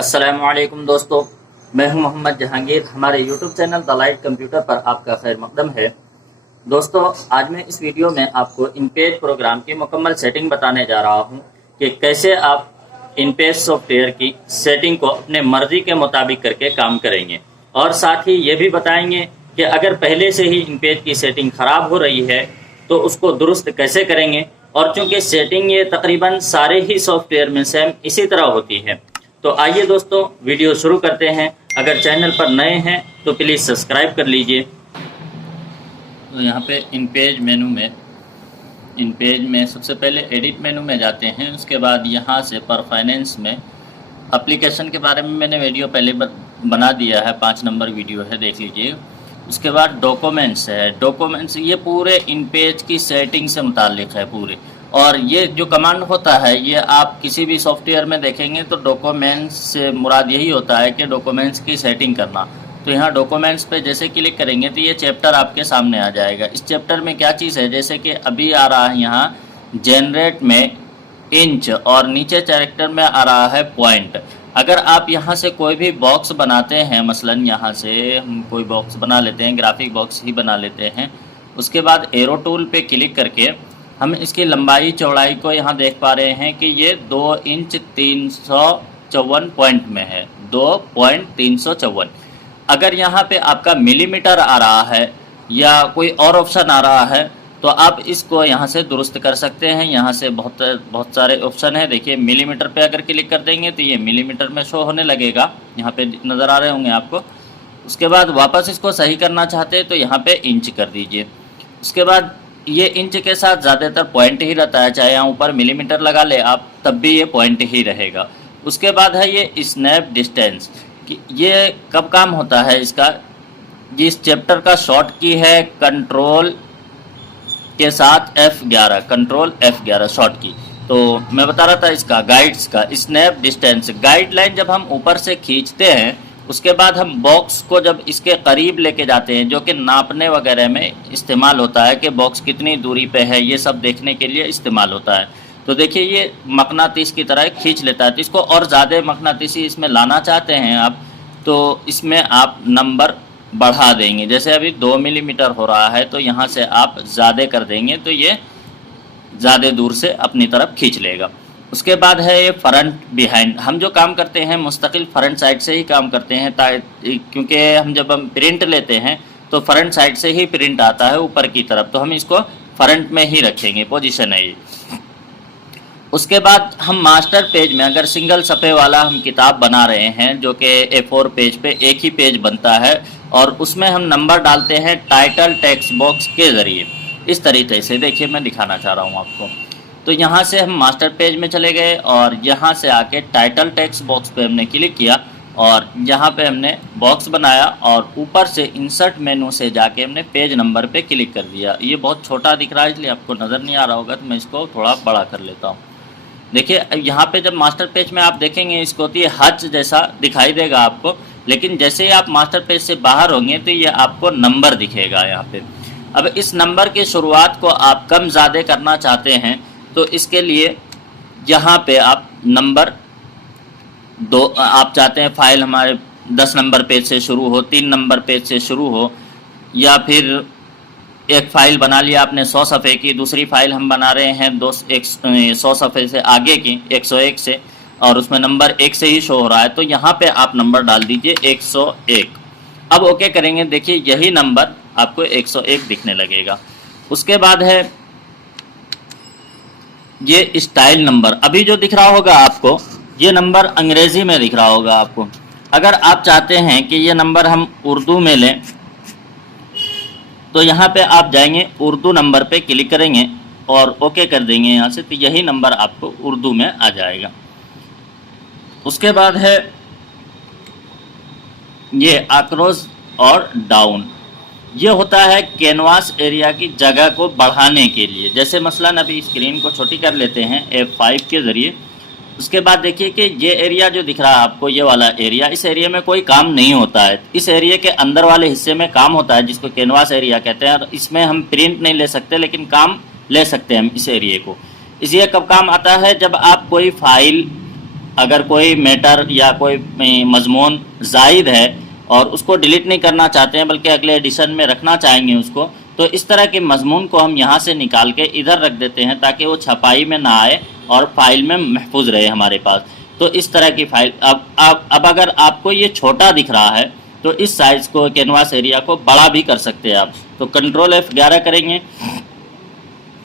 अस्सलामुअलैकुम दोस्तों, मैं हूं मोहम्मद जहांगीर। हमारे YouTube channel the light computer पर आपका खैर मकदम है। दोस्तों, आज मैं इस वीडियो में आपको इनपेज प्रोग्राम की मुकम्मल सेटिंग बताने जा रहा हूं कि कैसे आप इनपेज सॉफ्टवेयर की सेटिंग को अपने मर्जी के मुताबिक करके काम करेंगे, और साथ ही ये भी बताएंगे कि अगर पहले से ही इनपेज की सेटिंग ख़राब हो रही है तो उसको दुरुस्त कैसे करेंगे। और चूंकि सेटिंग ये तकरीबन सारे ही सॉफ्टवेयर में सेम इसी तरह होती है, तो आइए दोस्तों वीडियो शुरू करते हैं। अगर चैनल पर नए हैं तो प्लीज़ सब्सक्राइब कर लीजिए। तो यहाँ पे इन पेज में सबसे पहले एडिट मेनू में जाते हैं। उसके बाद यहाँ से पर फाइनेंस में एप्लीकेशन के बारे में मैंने वीडियो पहले बना दिया है, 5 नंबर वीडियो है, देख लीजिए। उसके बाद डॉक्यूमेंट्स है। डॉक्यूमेंट्स ये पूरे इन पेज की सेटिंग से मुतालिक है पूरे। और ये जो कमांड होता है ये आप किसी भी सॉफ्टवेयर में देखेंगे तो डॉक्यूमेंट्स से मुराद यही होता है कि डॉक्यूमेंट्स की सेटिंग करना। तो यहाँ डॉक्यूमेंट्स पे जैसे क्लिक करेंगे तो ये चैप्टर आपके सामने आ जाएगा। इस चैप्टर में क्या चीज़ है, जैसे कि अभी आ रहा है यहाँ जनरेट में इंच, और नीचे कैरेक्टर में आ रहा है पॉइंट। अगर आप यहाँ से कोई भी बॉक्स बनाते हैं, मसलन यहाँ से हम कोई बॉक्स बना लेते हैं, ग्राफिक बॉक्स ही बना लेते हैं। उसके बाद एरो टूल पे क्लिक करके हम इसकी लंबाई चौड़ाई को यहाँ देख पा रहे हैं कि ये 2 इंच 354 पॉइंट में है, 2.354। अगर यहाँ पे आपका मिलीमीटर आ रहा है या कोई और ऑप्शन आ रहा है तो आप इसको यहाँ से दुरुस्त कर सकते हैं। यहाँ से बहुत सारे ऑप्शन है। देखिए, मिलीमीटर पे अगर क्लिक कर देंगे तो ये मिलीमीटर में शो होने लगेगा, यहाँ पे नज़र आ रहे होंगे आपको। उसके बाद वापस इसको सही करना चाहते हैं तो यहाँ पे इंच कर दीजिए। उसके बाद ये इंच के साथ ज़्यादातर पॉइंट ही रहता है, चाहे यहाँ ऊपर मिलीमीटर लगा ले आप तब भी ये पॉइंट ही रहेगा। उसके बाद है ये स्नैप डिस्टेंस, कि ये कब काम होता है इसका। जिस चैप्टर का शॉर्ट की है कंट्रोल के साथ F11, कंट्रोल F11 शॉर्ट की। तो मैं बता रहा था इसका गाइड्स का स्नैप डिस्टेंस गाइडलाइन जब हम ऊपर से खींचते हैं उसके बाद हम बॉक्स को जब इसके करीब लेके जाते हैं, जो कि नापने वगैरह में इस्तेमाल होता है कि बॉक्स कितनी दूरी पे है, ये सब देखने के लिए इस्तेमाल होता है। तो देखिए ये मकनातीस की तरह खींच लेता है। तो इसको और ज़्यादा मकनातीसी इसमें लाना चाहते हैं आप, तो इसमें आप नंबर बढ़ा देंगे। जैसे अभी 2 मिलीमीटर हो रहा है तो यहाँ से आप ज़्यादा कर देंगे तो ये ज़्यादा दूर से अपनी तरफ खींच लेगा। उसके बाद है ये फ्रंट बिहाइंड। हम जो काम करते हैं मुस्तकिल फ्रंट साइड से ही काम करते हैं, क्योंकि जब हम प्रिंट लेते हैं तो फ्रंट साइड से ही प्रिंट आता है ऊपर की तरफ, तो हम इसको फ्रंट में ही रखेंगे, पोजीशन है ये। उसके बाद हम मास्टर पेज में अगर सिंगल सफ़े वाला हम किताब बना रहे हैं, जो कि A4 पेज पे एक ही पेज बनता है, और उसमें हम नंबर डालते हैं टाइटल टेक्स्ट बॉक्स के ज़रिए। इस तरीके से देखिए मैं दिखाना चाह रहा हूँ आपको। तो यहाँ से हम मास्टर पेज में चले गए और यहाँ से आके टाइटल टेक्स्ट बॉक्स पे हमने क्लिक किया और यहाँ पे हमने बॉक्स बनाया, और ऊपर से इंसर्ट मेनू से जाके हमने पेज नंबर पे क्लिक कर दिया। ये बहुत छोटा दिख रहा है इसलिए आपको नज़र नहीं आ रहा होगा, तो मैं इसको थोड़ा बड़ा कर लेता हूँ। देखिए यहाँ पे जब मास्टर पेज में आप देखेंगे इसको तो ये हज जैसा दिखाई देगा आपको, लेकिन जैसे ही आप मास्टर पेज से बाहर होंगे तो ये आपको नंबर दिखेगा यहाँ पे। अब इस नंबर की शुरुआत को आप कम ज़्यादा करना चाहते हैं तो इसके लिए यहाँ पे आप नंबर 2 आप चाहते हैं फाइल हमारे 10 नंबर पेज से शुरू हो, 3 नंबर पेज से शुरू हो, या फिर एक फ़ाइल बना लिया आपने 100 सफ़े की, दूसरी फ़ाइल हम बना रहे हैं 100 सफ़े से आगे की 101 से, और उसमें नंबर 1 से ही शो हो रहा है, तो यहाँ पे आप नंबर डाल दीजिए 101। अब ओके करेंगे, देखिए यही नंबर आपको 101 दिखने लगेगा। उसके बाद है ये स्टाइल नंबर। अभी जो दिख रहा होगा आपको ये नंबर अंग्रेज़ी में दिख रहा होगा आपको। अगर आप चाहते हैं कि ये नंबर हम उर्दू में लें तो यहाँ पे आप जाएंगे, उर्दू नंबर पे क्लिक करेंगे और ओके कर देंगे यहाँ से, तो यही नंबर आपको उर्दू में आ जाएगा। उसके बाद है ये अक्रॉस और डाउन। ये होता है कैनवास एरिया की जगह को बढ़ाने के लिए। जैसे मसलन अभी स्क्रीन को छोटी कर लेते हैं F5 के ज़रिए। उसके बाद देखिए कि ये एरिया जो दिख रहा है आपको, ये वाला एरिया, इस एरिया में कोई काम नहीं होता है। इस एरिया के अंदर वाले हिस्से में काम होता है जिसको कैनवास एरिया कहते हैं। और इसमें हम प्रिंट नहीं ले सकते लेकिन काम ले सकते हैं हम इस एरिया को। इस ये कब काम आता है, जब आप कोई फाइल अगर कोई मैटर या कोई मजमून जायद है और उसको डिलीट नहीं करना चाहते हैं बल्कि अगले एडिशन में रखना चाहेंगे उसको, तो इस तरह के मजमून को हम यहाँ से निकाल के इधर रख देते हैं ताकि वो छपाई में ना आए और फाइल में महफूज रहे हमारे पास। तो इस तरह की फाइल अब अगर आपको ये छोटा दिख रहा है तो इस साइज़ को, कैनवास एरिया को बड़ा भी कर सकते हैं आप। तो कंट्रोल F11 करेंगे।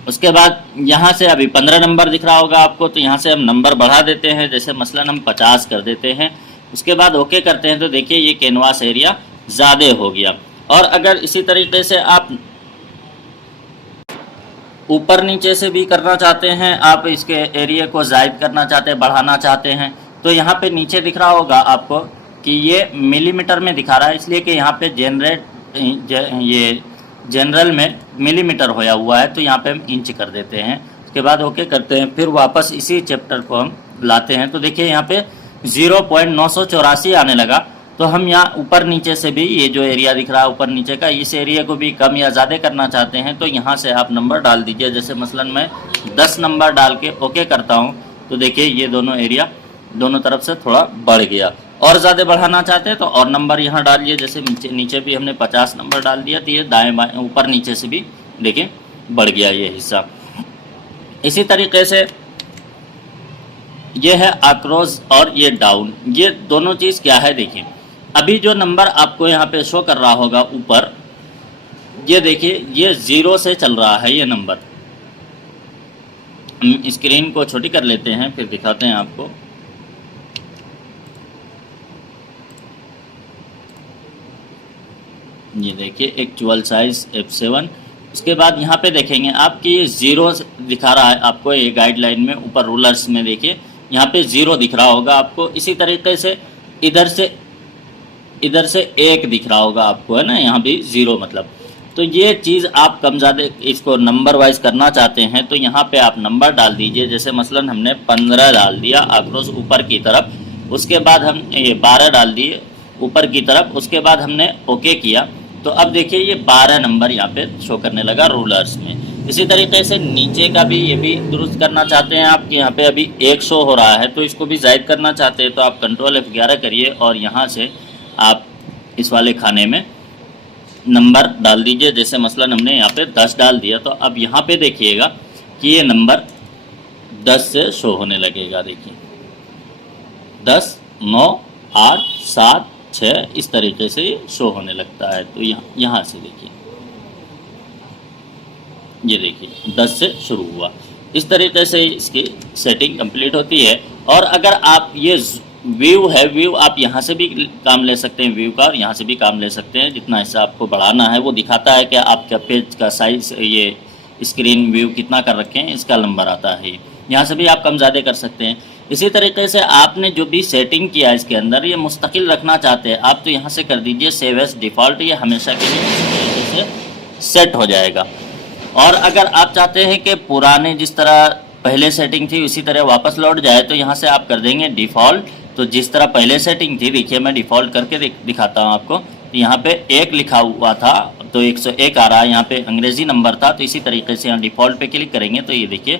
उसके बाद यहाँ से अभी 15 नंबर दिख रहा होगा आपको, तो यहाँ से हम नंबर बढ़ा देते हैं, जैसे मसलन हम 50 कर देते हैं। उसके बाद ओके करते हैं तो देखिए ये कैनवास एरिया ज़्यादा हो गया। और अगर इसी तरीके से आप ऊपर नीचे से भी करना चाहते हैं, आप इसके एरिया को ज़ायद करना चाहते हैं, बढ़ाना चाहते हैं, तो यहाँ पे नीचे दिख रहा होगा आपको कि ये मिलीमीटर में दिखा रहा है, इसलिए कि यहाँ पे ये जनरल में मिलीमीटर होया हुआ है, तो यहाँ पे हम इंच कर देते हैं। उसके बाद ओके करते हैं, फिर वापस इसी चैप्टर को हम लाते हैं तो देखिए यहाँ पे 0.984 आने लगा। तो हम यहाँ ऊपर नीचे से भी ये जो एरिया दिख रहा है ऊपर नीचे का, इस एरिया को भी कम या ज़्यादा करना चाहते हैं तो यहाँ से आप नंबर डाल दीजिए। जैसे मसलन मैं 10 नंबर डाल के ओके करता हूँ तो देखिए ये दोनों एरिया दोनों तरफ से थोड़ा बढ़ गया। और ज़्यादा बढ़ाना चाहते हैं तो और नंबर यहाँ डालिए, जैसे नीचे भी हमने 50 नंबर डाल दिया तो ये दाएँ बाएँ ऊपर नीचे से भी देखिए बढ़ गया ये हिस्सा। इसी तरीके से ये है अक्रॉस और ये डाउन, ये दोनों चीज़ क्या है देखिए। अभी जो नंबर आपको यहाँ पे शो कर रहा होगा ऊपर, ये देखिए ये 0 से चल रहा है ये नंबर। हम स्क्रीन को छोटी कर लेते हैं फिर दिखाते हैं आपको। ये देखिए एक्चुअल साइज F7। उसके बाद यहाँ पे देखेंगे आप कि ये 0 दिखा रहा है आपको, ये गाइडलाइन में ऊपर रूलर्स में देखिए यहाँ पे 0 दिख रहा होगा आपको। इसी तरीके से इधर से 1 दिख रहा होगा आपको, है ना, यहाँ भी 0 मतलब। तो ये चीज़ आप कम ज़्यादा इसको नंबर वाइज करना चाहते हैं तो यहाँ पे आप नंबर डाल दीजिए। जैसे मसलन हमने 15 डाल दिया अक्रॉस ऊपर की तरफ, उसके बाद हम ये 12 डाल दिए ऊपर की तरफ, उसके बाद हमने ओके किया तो अब देखिए ये 12 नंबर यहाँ पे शो करने लगा रूलर्स में। इसी तरीके से नीचे का भी ये भी दुरुस्त करना चाहते हैं आप कि यहाँ पे अभी 1 शो हो रहा है तो इसको भी जायद करना चाहते हैं तो आप कंट्रोल F11 करिए और यहाँ से आप इस वाले खाने में नंबर डाल दीजिए। जैसे मसलन हमने यहाँ पे 10 डाल दिया तो अब यहाँ पे देखिएगा कि ये नंबर 10 से शो होने लगेगा। देखिए 10, 9, 8, 7, 6 इस तरीके से शो होने लगता है। तो यहाँ से देखिए ये देखिए 10 से शुरू हुआ। इस तरीके से इसकी सेटिंग कंप्लीट होती है। और अगर आप ये व्यू है, व्यू आप यहाँ से भी काम ले सकते हैं व्यू का, और यहाँ से भी काम ले सकते हैं। जितना हिस्सा आपको बढ़ाना है वो दिखाता है कि आपका पेज का साइज, ये स्क्रीन व्यू कितना कर रखे हैं, इसका नंबर आता है। यहाँ से भी आप कम ज़्यादा कर सकते हैं। इसी तरीके से आपने जो भी सेटिंग किया है इसके अंदर, ये मुस्तकिल रखना चाहते हैं आप तो यहाँ से कर दीजिए सेव एज डिफ़ॉल्ट, ये हमेशा के लिए इस तरीके से सेट हो जाएगा। और अगर आप चाहते हैं कि पुराने जिस तरह पहले सेटिंग थी उसी तरह वापस लौट जाए तो यहाँ से आप कर देंगे डिफ़ॉल्ट। तो जिस तरह पहले सेटिंग थी, देखिए मैं डिफ़ॉल्ट करके दिखाता हूँ आपको। तो यहाँ पे 1 लिखा हुआ था तो 101 आ रहा है, यहाँ पे अंग्रेज़ी नंबर था तो इसी तरीके से यहाँ डिफ़ॉल्ट पे क्लिक करेंगे तो ये देखिए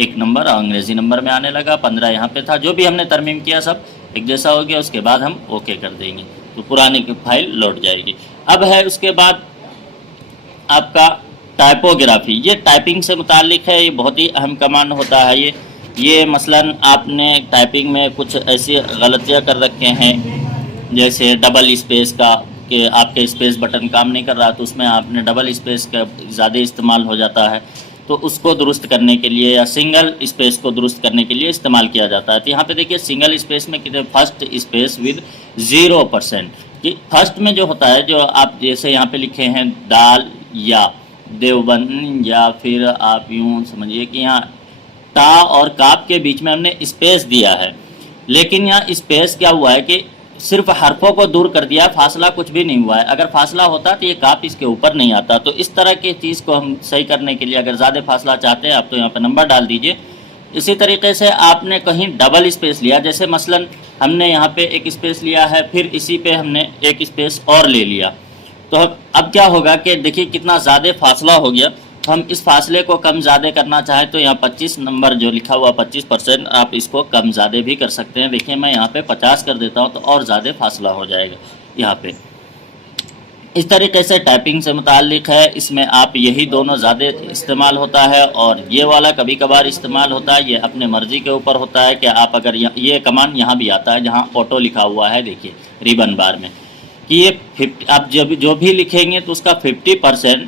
1 नंबर अंग्रेज़ी नंबर में आने लगा, 15 यहाँ पे था। जो भी हमने तरमीम किया सब एक जैसा हो गया। उसके बाद हम ओके कर देंगे तो पुरानी की फाइल लौट जाएगी। अब है उसके बाद आपका टाइपोग्राफी। ये टाइपिंग से मुतालिक है, ये बहुत ही अहम कमांड होता है। ये मसलन आपने टाइपिंग में कुछ ऐसी गलतियाँ कर रखे हैं जैसे डबल स्पेस का, कि आपके स्पेस बटन काम नहीं कर रहा तो उसमें आपने डबल स्पेस का ज़्यादा इस्तेमाल हो जाता है तो उसको दुरुस्त करने के लिए, या सिंगल स्पेस को दुरुस्त करने के लिए इस्तेमाल किया जाता है। तो यहाँ पे देखिए सिंगल स्पेस में कितने, फर्स्ट स्पेस विद 0%। कि फर्स्ट में जो होता है, जो आप जैसे यहाँ पे लिखे हैं दाल या देवबंद, या फिर आप यूँ समझिए कि यहाँ ता और काप के बीच में हमने स्पेस दिया है, लेकिन यहाँ स्पेस क्या हुआ है कि सिर्फ हरफों को दूर कर दिया, फासला कुछ भी नहीं हुआ है। अगर फासला होता तो ये काप इसके ऊपर नहीं आता। तो इस तरह की चीज़ को हम सही करने के लिए अगर ज़्यादा फासला चाहते हैं आप तो यहाँ पर नंबर डाल दीजिए। इसी तरीके से आपने कहीं डबल स्पेस लिया, जैसे मसलन हमने यहाँ पे एक स्पेस लिया है, फिर इसी पे हमने एक स्पेस और ले लिया, तो अब क्या होगा कि देखिए कितना ज़्यादा फासला हो गया। तो हम इस फासले को कम ज़्यादा करना चाहें तो यहाँ 25 नंबर जो लिखा हुआ 25%, आप इसको कम ज़्यादा भी कर सकते हैं। देखिए मैं यहाँ पे 50 कर देता हूँ तो और ज़्यादा फासला हो जाएगा यहाँ पे। इस तरीके से टाइपिंग से मुताल्लिक है, इसमें आप यही दोनों ज़्यादा इस्तेमाल होता है और ये वाला कभी कभार इस्तेमाल होता है। ये अपने मर्ज़ी के ऊपर होता है कि आप अगर ये कमांड यहाँ भी आता है जहाँ ऑटो लिखा हुआ है, देखिए रिबन बार में, कि ये 50 आप जो भी लिखेंगे तो उसका 50%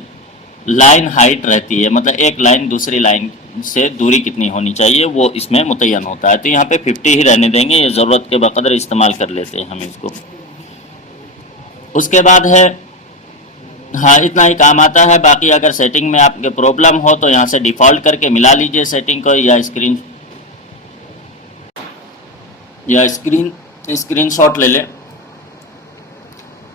लाइन हाइट रहती है, मतलब एक लाइन दूसरी लाइन से दूरी कितनी होनी चाहिए वो इसमें मुतय्यन होता है। तो यहाँ पे 50 ही रहने देंगे, ये ज़रूरत के बकदर इस्तेमाल कर लेते हैं हम इसको। उसके बाद है, हाँ इतना ही काम आता है। बाकी अगर सेटिंग में आपके प्रॉब्लम हो तो यहाँ से डिफ़ॉल्ट करके मिला लीजिए सेटिंग को, या स्क्रीनशॉट ले लें,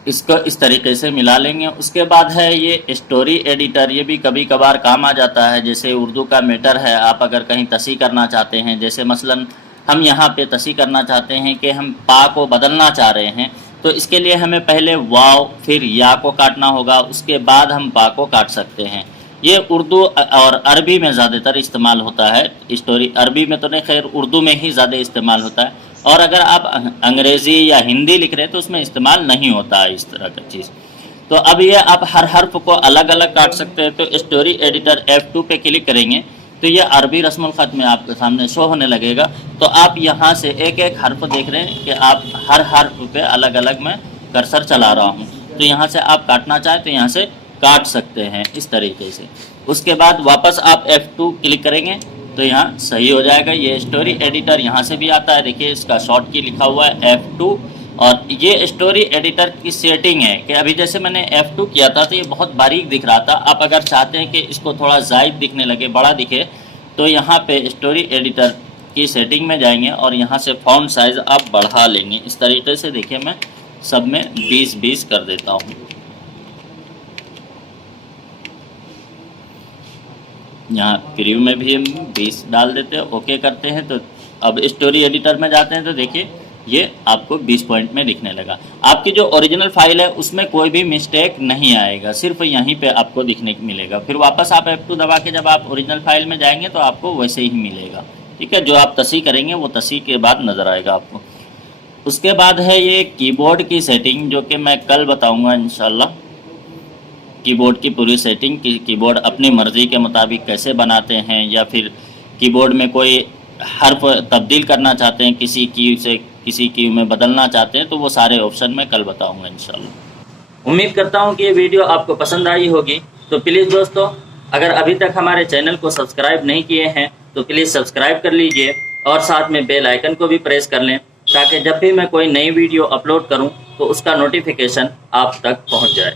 इसको इस तरीके से मिला लेंगे। उसके बाद है ये स्टोरी एडिटर, ये भी कभी कभार काम आ जाता है। जैसे उर्दू का मैटर है, आप अगर कहीं तसी करना चाहते हैं, जैसे मसलन हम यहाँ पे तसी करना चाहते हैं कि हम पा को बदलना चाह रहे हैं, तो इसके लिए हमें पहले वाव फिर या को काटना होगा, उसके बाद हम पा को काट सकते हैं। ये उर्दू और अरबी में ज़्यादातर इस्तेमाल होता है। स्टोरी अरबी में तो नहीं, खैर उर्दू में ही ज़्यादा इस्तेमाल होता है। और अगर आप अंग्रेज़ी या हिंदी लिख रहे हैं तो उसमें इस्तेमाल नहीं होता है इस तरह का चीज़। तो अब ये आप हर हर्फ को अलग अलग काट सकते हैं। तो स्टोरी एडिटर F2 पे क्लिक करेंगे तो ये अरबी रस्मुल ख़त में आपके सामने शो होने लगेगा। तो आप यहाँ से एक एक हर्फ देख रहे हैं कि आप हर हर्फ पे अलग अलग मैं कर्सर चला रहा हूँ। तो यहाँ से आप काटना चाहें तो यहाँ से काट सकते हैं इस तरीके से। उसके बाद वापस आप F2 क्लिक करेंगे तो यहाँ सही हो जाएगा। ये स्टोरी एडिटर यहाँ से भी आता है, देखिए इसका शॉर्ट की लिखा हुआ है F2। और ये स्टोरी एडिटर की सेटिंग है कि अभी जैसे मैंने F2 किया था तो ये बहुत बारीक दिख रहा था। आप अगर चाहते हैं कि इसको थोड़ा ज़ायद दिखने लगे, बड़ा दिखे, तो यहाँ पे स्टोरी एडिटर की सेटिंग में जाएंगे और यहाँ से फ़ॉन्ट साइज़ आप बढ़ा लेंगे इस तरीके से। देखिए मैं सब में 20-20 कर देता हूँ। यहाँ प्रीव्यू में भी हम 20 डाल देते हैं, ओके करते हैं। तो अब स्टोरी एडिटर में जाते हैं तो देखिए ये आपको 20 पॉइंट में दिखने लगा। आपकी जो ओरिजिनल फाइल है उसमें कोई भी मिस्टेक नहीं आएगा, सिर्फ यहीं पे आपको दिखने को मिलेगा। फिर वापस आप F2 दबा के जब आप ओरिजिनल फाइल में जाएंगे तो आपको वैसे ही मिलेगा, ठीक है। जो आप तसी करेंगे वो तसी के बाद नज़र आएगा आपको। उसके बाद है ये कीबोर्ड की सेटिंग, जो कि मैं कल बताऊँगा इंशाल्लाह। कीबोर्ड की पूरी सेटिंग, कीबोर्ड अपनी मर्ज़ी के मुताबिक कैसे बनाते हैं, या फिर कीबोर्ड में कोई हर्फ तब्दील करना चाहते हैं, किसी की से किसी की में बदलना चाहते हैं, तो वो सारे ऑप्शन मैं कल बताऊंगा इंशाल्लाह। उम्मीद करता हूं कि ये वीडियो आपको पसंद आई होगी। तो प्लीज़ दोस्तों, अगर अभी तक हमारे चैनल को सब्सक्राइब नहीं किए हैं तो प्लीज़ सब्सक्राइब कर लीजिए और साथ में बेल आइकन को भी प्रेस कर लें, ताकि जब भी मैं कोई नई वीडियो अपलोड करूँ तो उसका नोटिफिकेशन आप तक पहुँच जाए।